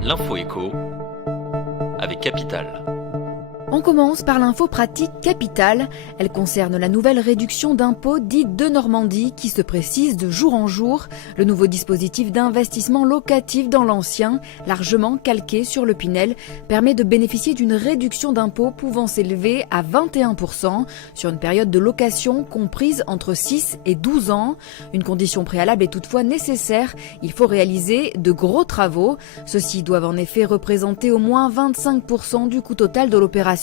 L'info éco avec Capital. On commence par l'info pratique Capital. Elle concerne la nouvelle réduction d'impôt dite de Normandie qui se précise de jour en jour. Le nouveau dispositif d'investissement locatif dans l'ancien, largement calqué sur le Pinel, permet de bénéficier d'une réduction d'impôt pouvant s'élever à 21% sur une période de location comprise entre 6 et 12 ans. Une condition préalable est toutefois nécessaire. Il faut réaliser de gros travaux. Ceux-ci doivent en effet représenter au moins 25% du coût total de l'opération,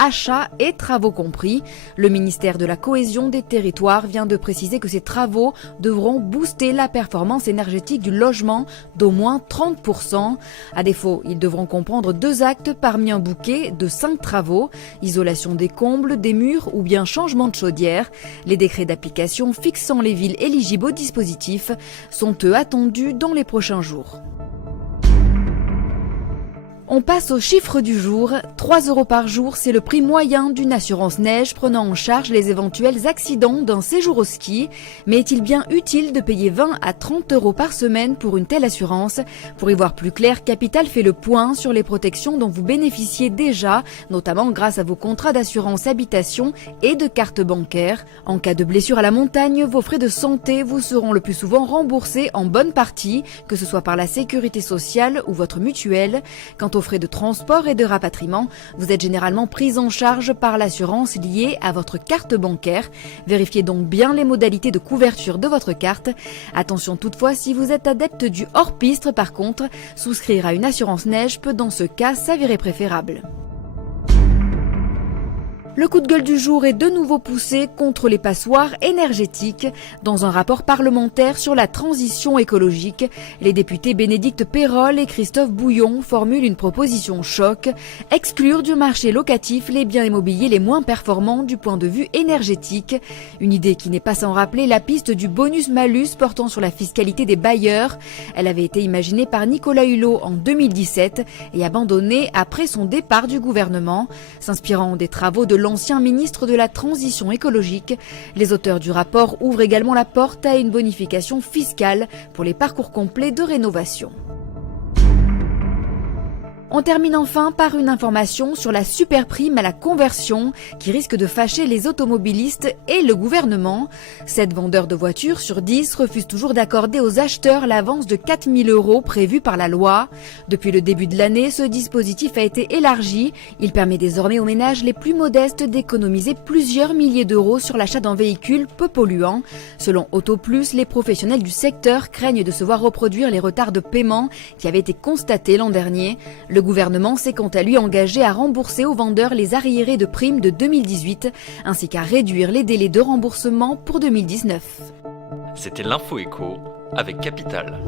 achats et travaux compris. Le ministère de la Cohésion des Territoires vient de préciser que ces travaux devront booster la performance énergétique du logement d'au moins 30%. À défaut, ils devront comprendre 2 actes parmi un bouquet de 5 travaux, isolation des combles, des murs ou bien changement de chaudière. Les décrets d'application fixant les villes éligibles au dispositif sont eux attendus dans les prochains jours. On passe au chiffre du jour. 3 € par jour, c'est le prix moyen d'une assurance neige prenant en charge les éventuels accidents d'un séjour au ski. Mais est-il bien utile de payer 20 à 30 € par semaine pour une telle assurance? Pour y voir plus clair, Capital fait le point sur les protections dont vous bénéficiez déjà, notamment grâce à vos contrats d'assurance habitation et de carte bancaire. En cas de blessure à la montagne, vos frais de santé vous seront le plus souvent remboursés en bonne partie, que ce soit par la sécurité sociale ou votre mutuelle. Quant aux frais de transport et de rapatriement, vous êtes généralement pris en charge par l'assurance liée à votre carte bancaire. Vérifiez donc bien les modalités de couverture de votre carte. Attention toutefois, si vous êtes adepte du hors-piste par contre, souscrire à une assurance neige peut dans ce cas s'avérer préférable. Le coup de gueule du jour est de nouveau poussé contre les passoires énergétiques. Dans un rapport parlementaire sur la transition écologique, les députés Bénédicte Peyrol et Christophe Bouillon formulent une proposition choc: exclure du marché locatif les biens immobiliers les moins performants du point de vue énergétique. Une idée qui n'est pas sans rappeler la piste du bonus-malus portant sur la fiscalité des bailleurs. Elle avait été imaginée par Nicolas Hulot en 2017 et abandonnée après son départ du gouvernement. S'inspirant des travaux de l'ancien ministre de la Transition écologique, les auteurs du rapport ouvrent également la porte à une bonification fiscale pour les parcours complets de rénovation. On termine enfin par une information sur la superprime à la conversion qui risque de fâcher les automobilistes et le gouvernement. 7 vendeurs de voitures sur 10 refusent toujours d'accorder aux acheteurs l'avance de 4 000 € prévue par la loi. Depuis le début de l'année, ce dispositif a été élargi. Il permet désormais aux ménages les plus modestes d'économiser plusieurs milliers d'euros sur l'achat d'un véhicule peu polluant. Selon AutoPlus, les professionnels du secteur craignent de se voir reproduire les retards de paiement qui avaient été constatés l'an dernier. Le gouvernement s'est quant à lui engagé à rembourser aux vendeurs les arriérés de primes de 2018, ainsi qu'à réduire les délais de remboursement pour 2019. C'était l'info éco avec Capital.